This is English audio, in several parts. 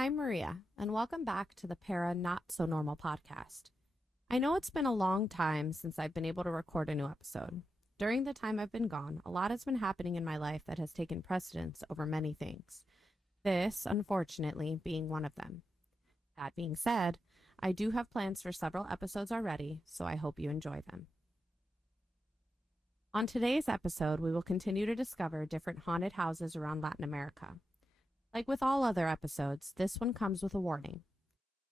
I'm Maria, and welcome back to the Para Not So Normal podcast. I know it's been a long time since I've been able to record a new episode. During the time I've been gone, a lot has been happening in my life that has taken precedence over many things. This, unfortunately, being one of them. That being said, I do have plans for several episodes already, so I hope you enjoy them. On today's episode, we will continue to discover different haunted houses around Latin America. Like with all other episodes, this one comes with a warning.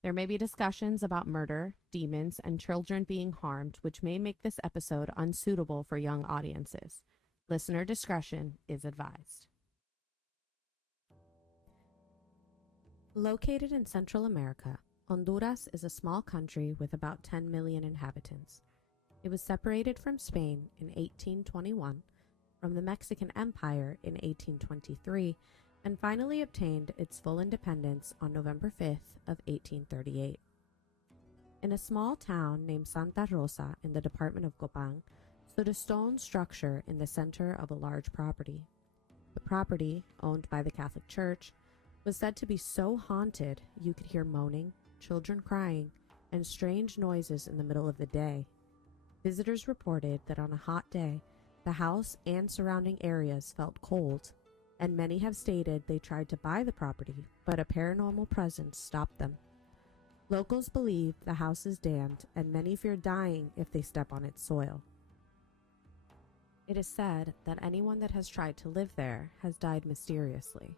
There may be discussions about murder, demons, and children being harmed, which may make this episode unsuitable for young audiences. Listener discretion is advised. Located in Central America, Honduras is a small country with about 10 million inhabitants. It was separated from Spain in 1821, from the Mexican Empire in 1823, and finally obtained its full independence on November 5th of 1838. In a small town named Santa Rosa in the department of Copán stood a stone structure in the center of a large property. The property, owned by the Catholic Church, was said to be so haunted you could hear moaning, children crying, and strange noises in the middle of the day. Visitors reported that on a hot day, the house and surrounding areas felt cold, and many have stated they tried to buy the property, but a paranormal presence stopped them. Locals believe the house is damned, and many fear dying if they step on its soil. It is said that anyone that has tried to live there has died mysteriously.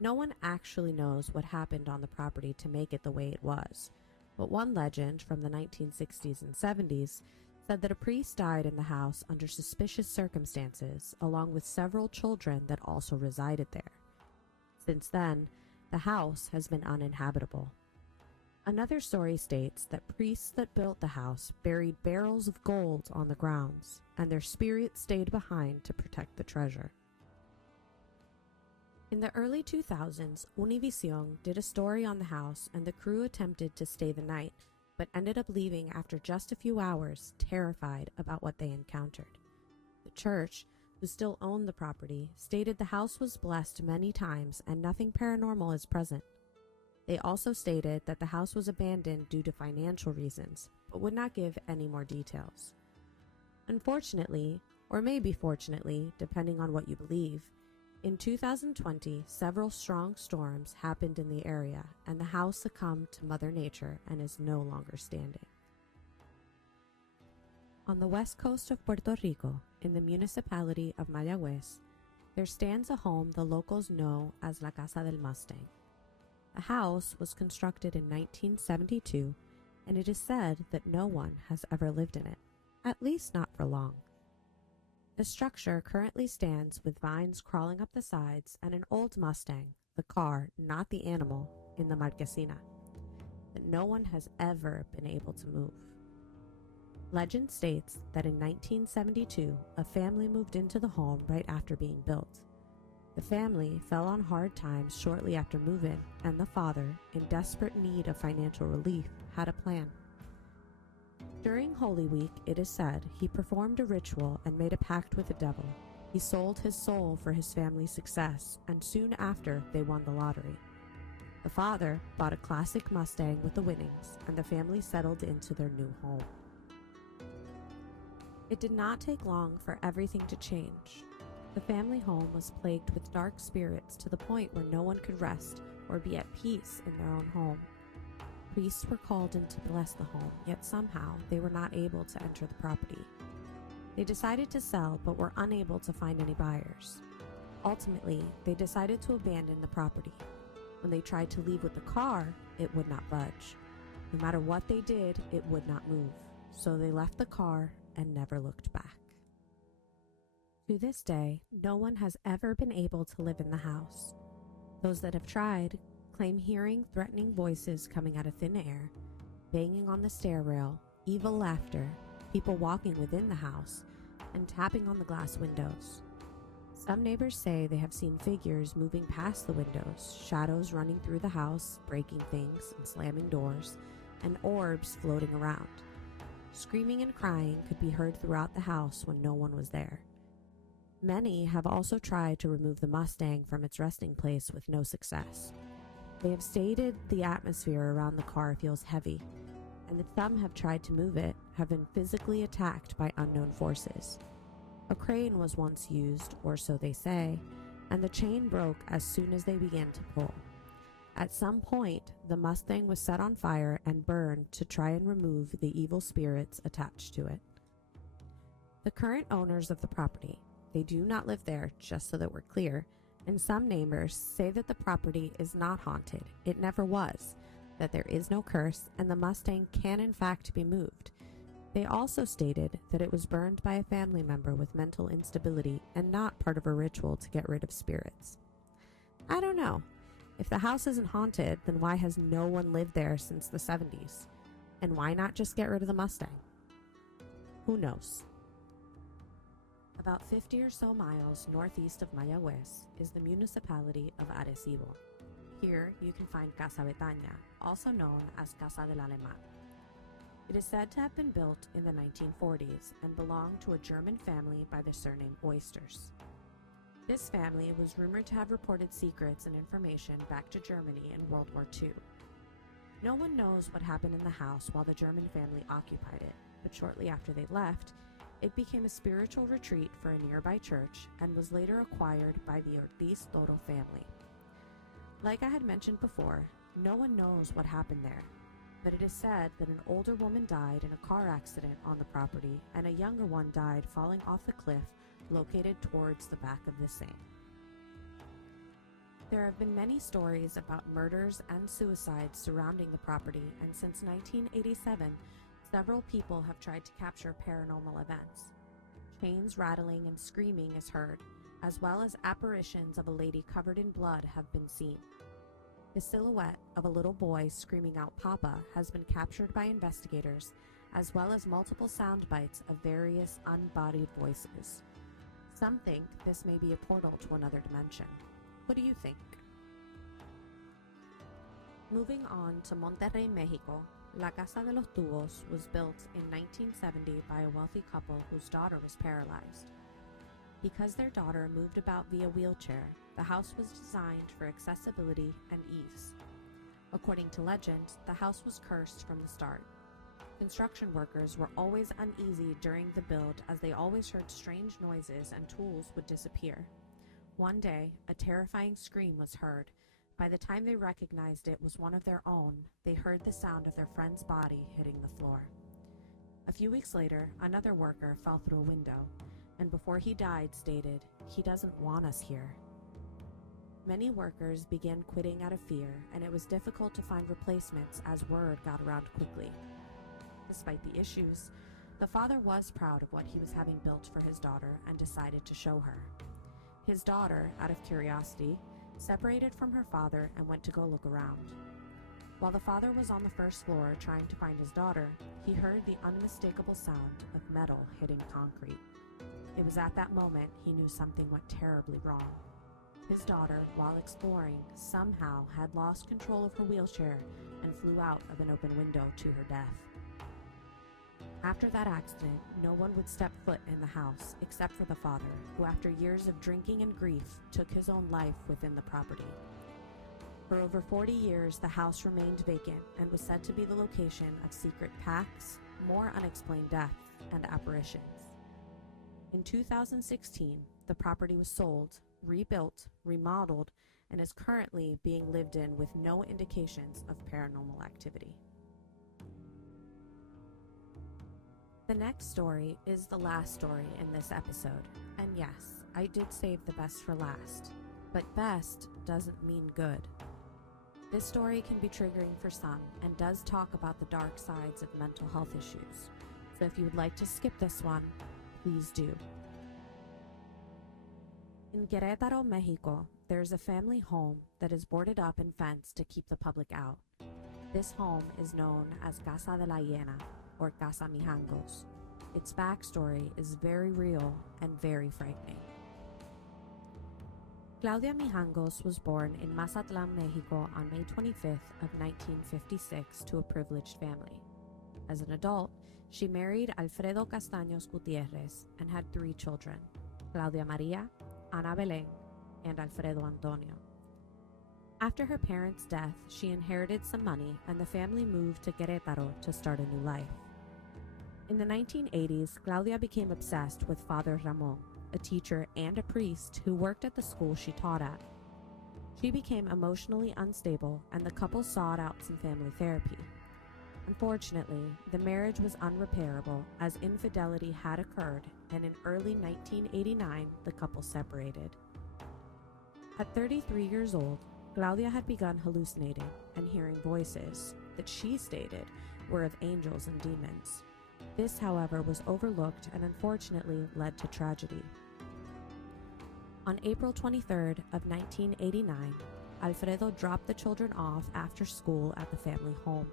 No one actually knows what happened on the property to make it the way it was, but one legend from the 1960s and 70s said that a priest died in the house under suspicious circumstances, along with several children that also resided there. Since then, the house has been uninhabitable. Another story states that priests that built the house buried barrels of gold on the grounds, and their spirits stayed behind to protect the treasure. In the early 2000s, Univision did a story on the house, and the crew attempted to stay the night, but ended up leaving after just a few hours, terrified about what they encountered. The church, who still owned the property, stated the house was blessed many times and nothing paranormal is present. They also stated that the house was abandoned due to financial reasons, but would not give any more details. Unfortunately, or maybe fortunately, depending on what you believe, in 2020, several strong storms happened in the area, and the house succumbed to Mother Nature and is no longer standing. On the west coast of Puerto Rico, in the municipality of Mijangos, there stands a home the locals know as La Casa del Mustang. The house was constructed in 1972, and it is said that no one has ever lived in it, at least not for long. The structure currently stands with vines crawling up the sides and an old Mustang, the car, not the animal, in the marquesina, that no one has ever been able to move. Legend states that in 1972, a family moved into the home right after being built. The family fell on hard times shortly after move-in, and the father, in desperate need of financial relief, had a plan. During Holy Week, it is said, he performed a ritual and made a pact with the devil. He sold his soul for his family's success, and soon after, they won the lottery. The father bought a classic Mustang with the winnings, and the family settled into their new home. It did not take long for everything to change. The family home was plagued with dark spirits to the point where no one could rest or be at peace in their own home. Priests were called in to bless the home, yet somehow they were not able to enter the property. They decided to sell, but were unable to find any buyers. Ultimately, they decided to abandon the property. When they tried to leave with the car, it would not budge. No matter what they did, it would not move. So they left the car and never looked back. To this day, no one has ever been able to live in the house. Those that have tried claim hearing threatening voices coming out of thin air, banging on the stair rail, evil laughter, people walking within the house, and tapping on the glass windows. Some neighbors say they have seen figures moving past the windows, shadows running through the house, breaking things and slamming doors, and orbs floating around. Screaming and crying could be heard throughout the house when no one was there. Many have also tried to remove the Mustang from its resting place with no success. They have stated the atmosphere around the car feels heavy, and that some have tried to move it have been physically attacked by unknown forces. A crane was once used, or so they say, and the chain broke as soon as they began to pull. At some point, the Mustang was set on fire and burned to try and remove the evil spirits attached to it. The current owners of the property, they do not live there, just so that we're clear, and some neighbors say that the property is not haunted, it never was, that there is no curse, and the Mustang can in fact be moved. They also stated that it was burned by a family member with mental instability and not part of a ritual to get rid of spirits. I don't know. If the house isn't haunted, then why has no one lived there since the 70s? And why not just get rid of the Mustang? Who knows? About 50 or so miles northeast of Mijangos is the municipality of Arecibo. Here you can find Casa Betana, also known as Casa del Alemán. It is said to have been built in the 1940s and belonged to a German family by the surname Oysters. This family was rumored to have reported secrets and information back to Germany in World War II. No one knows what happened in the house while the German family occupied it, but shortly after they left, it became a spiritual retreat for a nearby church and was later acquired by the Ortiz Toro family. Like I had mentioned before, no one knows what happened there, but it is said that an older woman died in a car accident on the property and a younger one died falling off the cliff located towards the back of the same. There have been many stories about murders and suicides surrounding the property, and since 1987, several people have tried to capture paranormal events. Chains rattling and screaming is heard, as well as apparitions of a lady covered in blood have been seen. The silhouette of a little boy screaming out "Papa" has been captured by investigators, as well as multiple sound bites of various unbodied voices. Some think this may be a portal to another dimension. What do you think? Moving on to Monterrey, Mexico, La Casa de los Dubos was built in 1970 by a wealthy couple whose daughter was paralyzed. Because their daughter moved about via wheelchair, the house was designed for accessibility and ease. According to legend, the house was cursed from the start. Construction workers were always uneasy during the build as they always heard strange noises and tools would disappear. One day, a terrifying scream was heard. By the time they recognized it was one of their own, they heard the sound of their friend's body hitting the floor. A few weeks later, another worker fell through a window, and before he died stated, "He doesn't want us here." Many workers began quitting out of fear, and it was difficult to find replacements as word got around quickly. Despite the issues, the father was proud of what he was having built for his daughter and decided to show her. His daughter, out of curiosity, separated from her father and went to go look around. While the father was on the first floor trying to find his daughter, he heard the unmistakable sound of metal hitting concrete. It was at that moment he knew something went terribly wrong. His daughter, while exploring, somehow had lost control of her wheelchair and flew out of an open window to her death. After that accident, no one would step foot in the house except for the father, who after years of drinking and grief took his own life within the property. For over 40 years, the house remained vacant and was said to be the location of secret pacts, more unexplained deaths, and apparitions. In 2016, the property was sold, rebuilt, remodeled, and is currently being lived in with no indications of paranormal activity. The next story is the last story in this episode, and yes, I did save the best for last, but best doesn't mean good. This story can be triggering for some and does talk about the dark sides of mental health issues, so if you would like to skip this one, please do. In Querétaro, Mexico, there is a family home that is boarded up and fenced to keep the public out. This home is known as Casa de la Hiena, or Casa Mijangos. Its backstory is very real and very frightening. Claudia Mijangos was born in Mazatlán, Mexico on May 25th of 1956 to a privileged family. As an adult, she married Alfredo Castaños Gutiérrez and had 3 children, Claudia María, Ana Belén, and Alfredo Antonio. After her parents' death, she inherited some money and the family moved to Querétaro to start a new life. In the 1980s, Claudia became obsessed with Father Ramon, a teacher and a priest who worked at the school she taught at. She became emotionally unstable and the couple sought out some family therapy. Unfortunately, the marriage was unrepairable as infidelity had occurred, and in early 1989, the couple separated. At 33 years old, Claudia had begun hallucinating and hearing voices that she stated were of angels and demons. This, however, was overlooked and unfortunately led to tragedy. On April 23rd of 1989, Alfredo dropped the children off after school at the family home.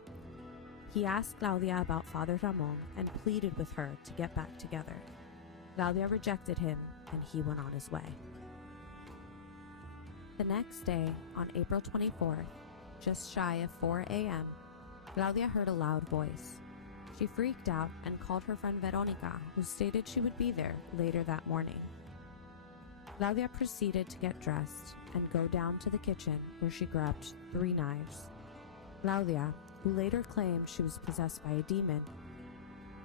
He asked Claudia about Father Ramon and pleaded with her to get back together. Claudia rejected him and he went on his way. The next day, on April 24th, just shy of 4 a.m., Claudia heard a loud voice. She freaked out and called her friend Veronica, who stated she would be there later that morning. Claudia proceeded to get dressed and go down to the kitchen where she grabbed 3 knives. Claudia, who later claimed she was possessed by a demon,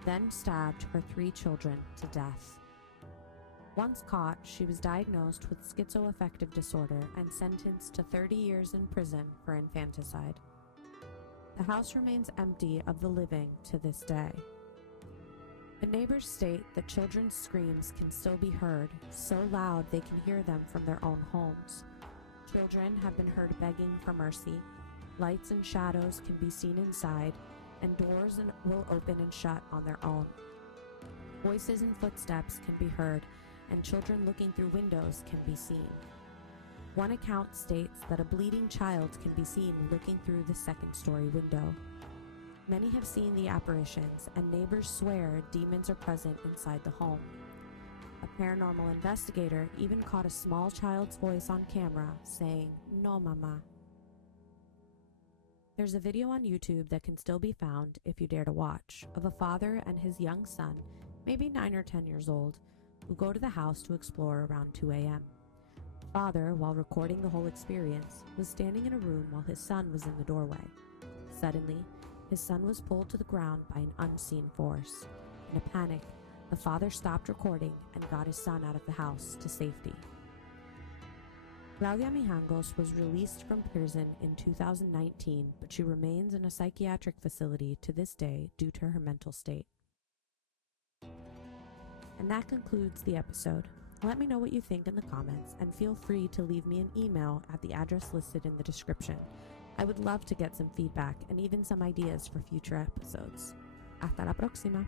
then stabbed her 3 children to death. Once caught, she was diagnosed with schizoaffective disorder and sentenced to 30 years in prison for infanticide. The house remains empty of the living to this day. The neighbors state that children's screams can still be heard, so loud they can hear them from their own homes. Children have been heard begging for mercy. Lights and shadows can be seen inside, and doors will open and shut on their own. Voices and footsteps can be heard, and children looking through windows can be seen. One account states that a bleeding child can be seen looking through the second-story window. Many have seen the apparitions, and neighbors swear demons are present inside the home. A paranormal investigator even caught a small child's voice on camera saying, "No, mama." There's a video on YouTube that can still be found if you dare to watch, of a father and his young son, maybe 9 or 10 years old, who go to the house to explore around 2 a.m. Father, while recording the whole experience, was standing in a room while his son was in the doorway. Suddenly, his son was pulled to the ground by an unseen force. In a panic, the father stopped recording and got his son out of the house to safety. Claudia Mijangos was released from prison in 2019, but she remains in a psychiatric facility to this day due to her mental state. And that concludes the episode. Let me know what you think in the comments, and feel free to leave me an email at the address listed in the description. I would love to get some feedback and even some ideas for future episodes. Hasta la próxima!